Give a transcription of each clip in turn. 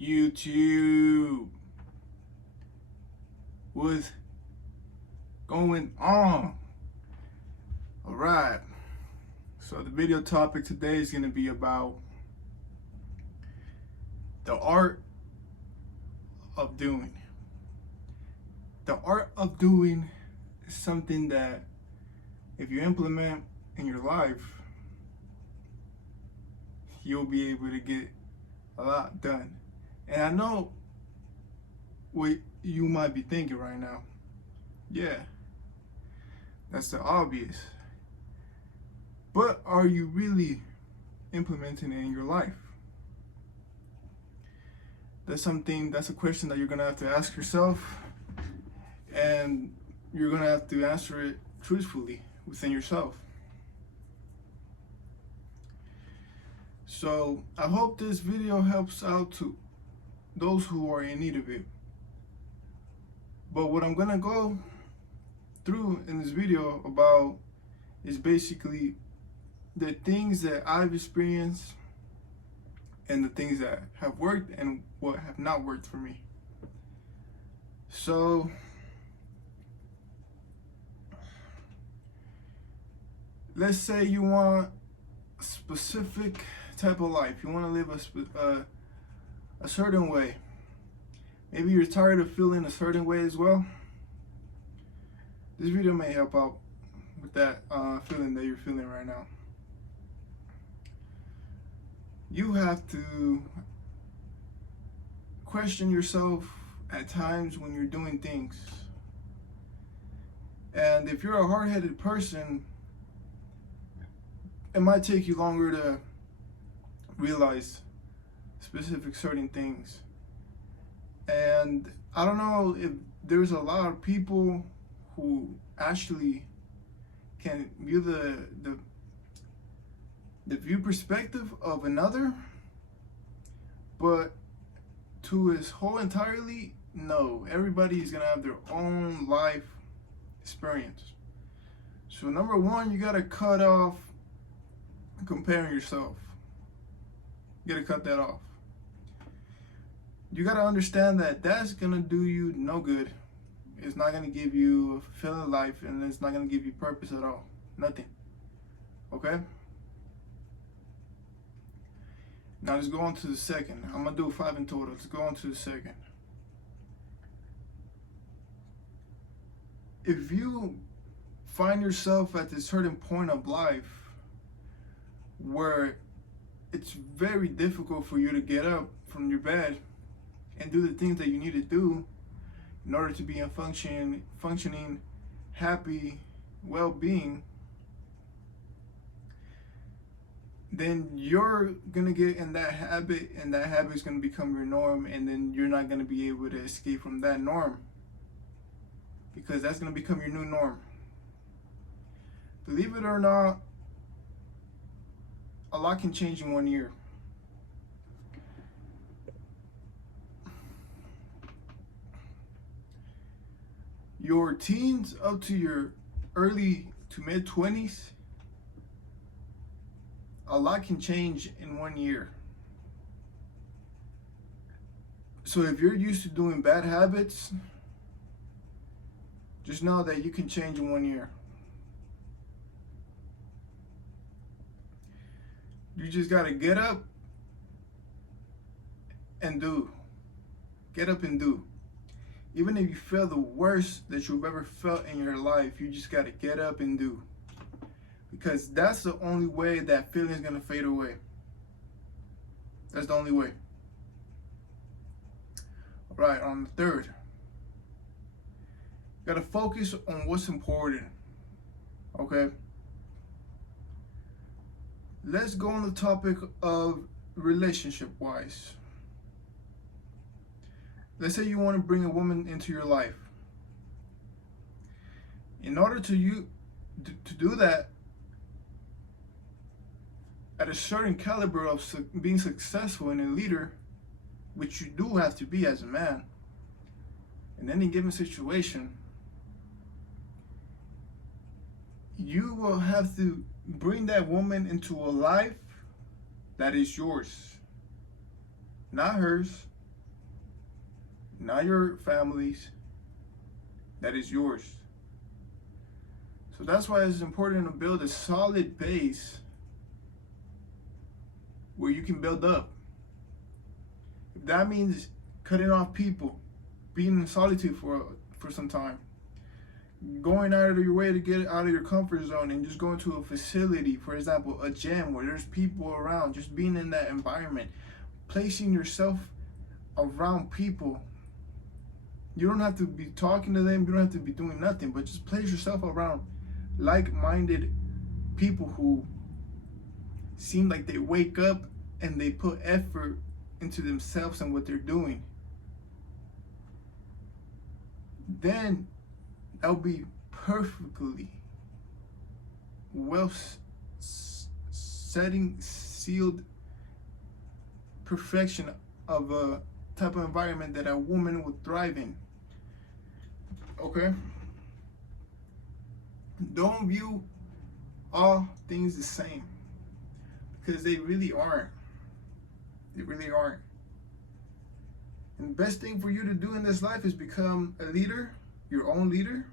YouTube. What's going on? Alright, so the video topic today is going to be about the art of doing. The art of doing is something that if you implement in your life, you'll be able to get a lot done. And I know what you might be thinking right now. Yeah, that's the obvious. But are you really implementing it in your life? That's a question that you're gonna have to ask yourself, and you're gonna have to answer it truthfully within yourself. So I hope this video helps out to those who are in need of it. But what I'm gonna go through in this video about is basically the things that I've experienced and the things that have worked and what have not worked for me. So let's say you want a specific type of life. You want to live a certain way. Maybe you're tired of feeling a certain way as well. This video may help out with that feeling that you're feeling right now. You have to question yourself at times when you're doing things. And if you're a hard-headed person, it might take you longer to realize specific certain things. And I don't know if there's a lot of people who actually can view the view perspective of another, but to its whole entirely, no. Everybody is gonna have their own life experience. So number one, you gotta cut off comparing yourself. You gotta cut that off. You gotta understand that that's gonna do you no good. It's not gonna give you a fulfilling life, and it's not gonna give you purpose at all. Nothing. Okay? Now let's go on to the second. I'm gonna do 5 in total. Let's go on to the second. If you find yourself at this certain point of life where it's very difficult for you to get up from your bed and do the things that you need to do in order to be in functioning, happy, well-being, then you're gonna get in that habit, and that habit is gonna become your norm, and then you're not gonna be able to escape from that norm, because that's gonna become your new norm. Believe it or not, a lot can change in 1 year. Your teens up to your early to mid 20s, a lot can change in 1 year. So if you're used to doing bad habits, just know that you can change in 1 year. You just gotta get up and do. Get up and do. Even if you feel the worst that you've ever felt in your life, you just gotta get up and do. Because that's the only way that feeling is gonna fade away. That's the only way. Alright, on the third, you gotta focus on what's important. Okay? Let's go on the topic of relationship-wise. Let's say you want to bring a woman into your life. In order to do that at a certain caliber of being successful and a leader, which you do have to be as a man, in any given situation, you will have to bring that woman into a life that is yours, not hers, not your family's. That is yours. So that's why it's important to build a solid base where you can build up. If that means cutting off people, being in solitude for some time, going out of your way to get out of your comfort zone and just going to a facility, for example, a gym where there's people around, just being in that environment, placing yourself around people. You don't have to be talking to them, you don't have to be doing nothing, but just place yourself around like-minded people who seem like they wake up and they put effort into themselves and what they're doing. Then that'll be perfectly well sealed perfection of a type of environment that a woman would thrive in. Okay? Don't view all things the same, because they really aren't. They really aren't. And the best thing for you to do in this life is become a leader, your own leader,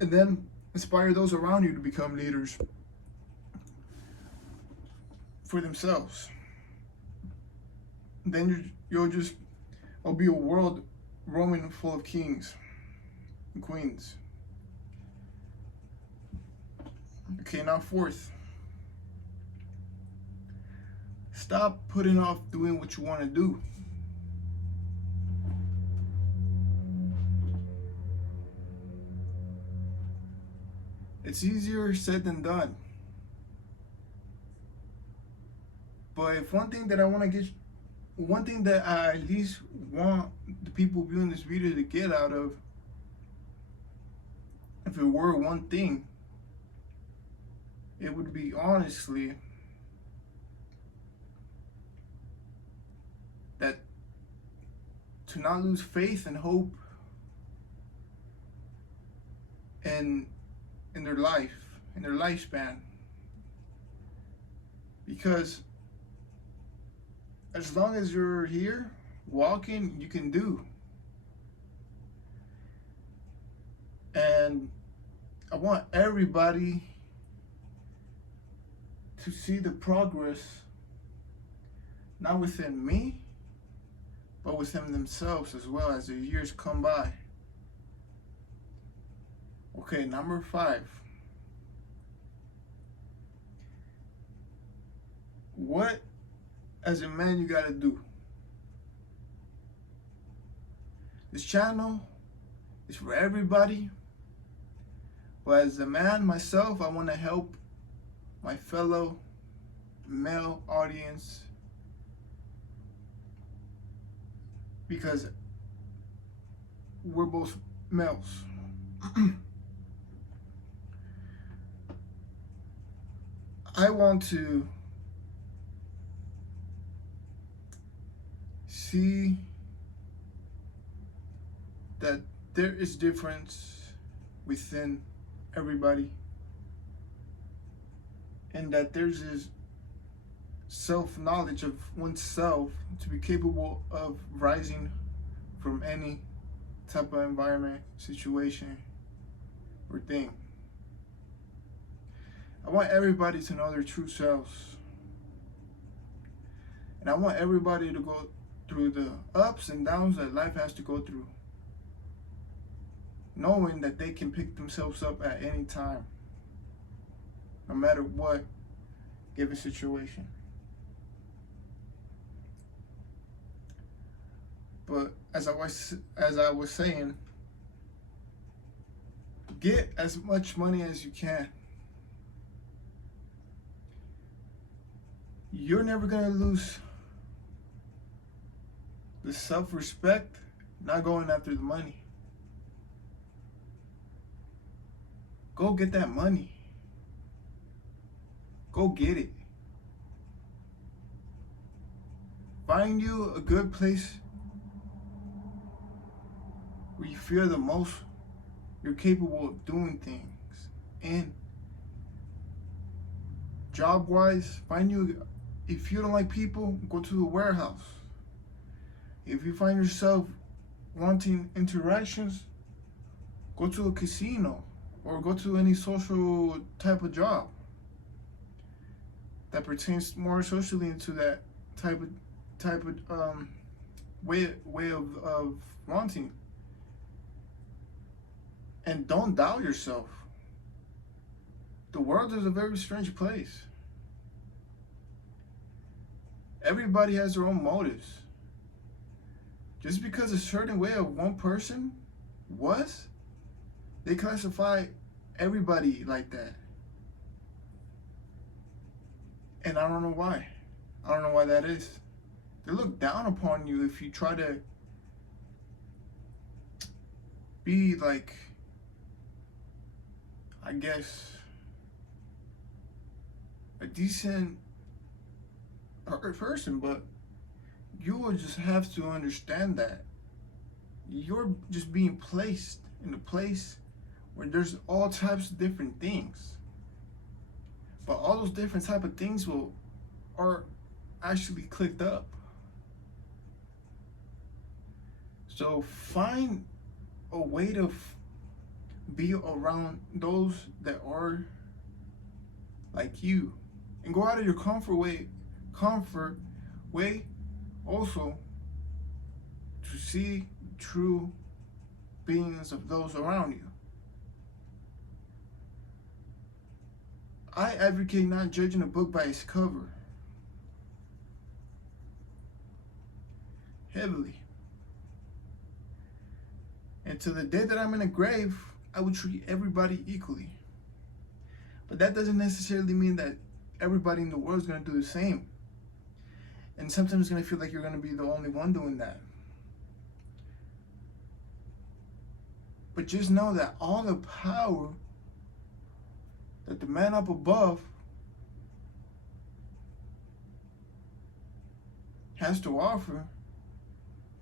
and then inspire those around you to become leaders for themselves. Then you'll be a world roaming full of kings and queens. Okay, now fourth. Stop putting off doing what you want to do. It's easier said than done. But if one thing that I at least want the people viewing this video to get out of, if it were one thing, it would be honestly that to not lose faith and hope in their life, in their lifespan. Because as long as you're here walking, you can do. And I want everybody to see the progress, not within me, but within themselves as well as the years come by. Okay, number 5. What, as a man, you gotta do? This channel is for everybody, but as a man myself, I want to help my fellow male audience, because we're both males. I want to see that there is difference within everybody, and that there's this self-knowledge of oneself to be capable of rising from any type of environment, situation, or thing. I want everybody to know their true selves. And I want everybody to go through the ups and downs that life has to go through, knowing that they can pick themselves up at any time, no matter what given situation. But as I was saying, get as much money as you can. You're never gonna lose the self-respect not going after the money. Go get that money. Go get it. Find you a good place where you feel the most you're capable of doing things. And job-wise, find you, if you don't like people, go to the warehouse. If you find yourself wanting interactions, go to a casino or go to any social type of job that pertains more socially into that type of way of wanting. And don't doubt yourself. The world is a very strange place. Everybody has their own motives. Just because a certain way of one person was, they classify everybody like that. And I don't know why. I don't know why that is. They look down upon you if you try to be like, I guess, a decent person, but you will just have to understand that you're just being placed in a place where there's all types of different things, but all those different type of things are actually clicked up. So find a way to be around those that are like you, and go out of your comfort way also to see true beings of those around you. I advocate not judging a book by its cover. Heavily. And to the day that I'm in a grave, I would treat everybody equally. But that doesn't necessarily mean that everybody in the world is going to do the same. And sometimes it's going to feel like you're going to be the only one doing that. But just know that all the power that the man up above has to offer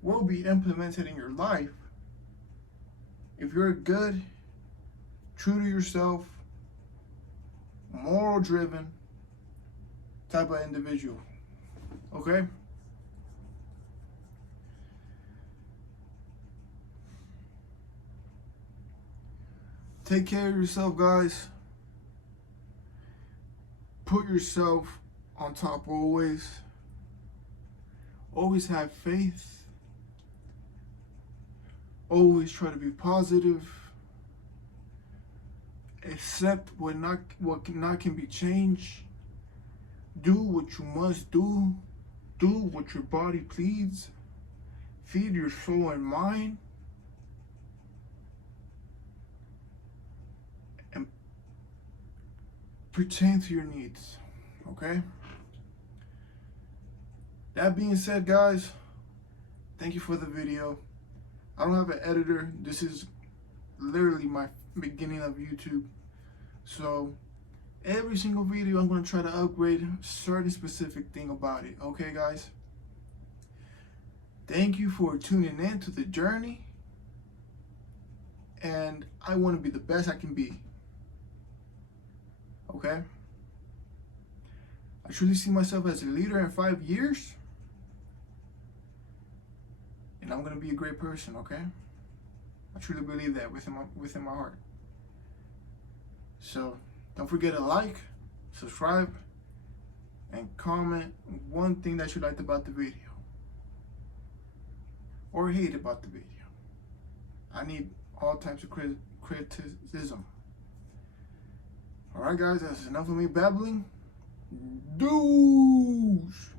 will be implemented in your life if you're a good, true to yourself, moral driven type of individual. Okay? Take care of yourself, guys. Put yourself on top always. Always have faith. Always try to be positive. Accept what not can be changed. Do what you must do. Do what your body pleads. Feed your soul and mind. And pertain to your needs. Okay? That being said, guys, thank you for the video. I don't have an editor. This is literally my beginning of YouTube. So every single video I'm going to try to upgrade a certain specific thing about it. Okay, guys? Thank you for tuning in to the journey. And I want to be the best I can be. Okay? I truly see myself as a leader in 5 years. And I'm going to be a great person, okay? I truly believe that within my heart. So, don't forget to like, subscribe, and comment one thing that you liked about the video. Or hate about the video. I need all types of criticism. Alright, guys, that's enough of me babbling. Deuce!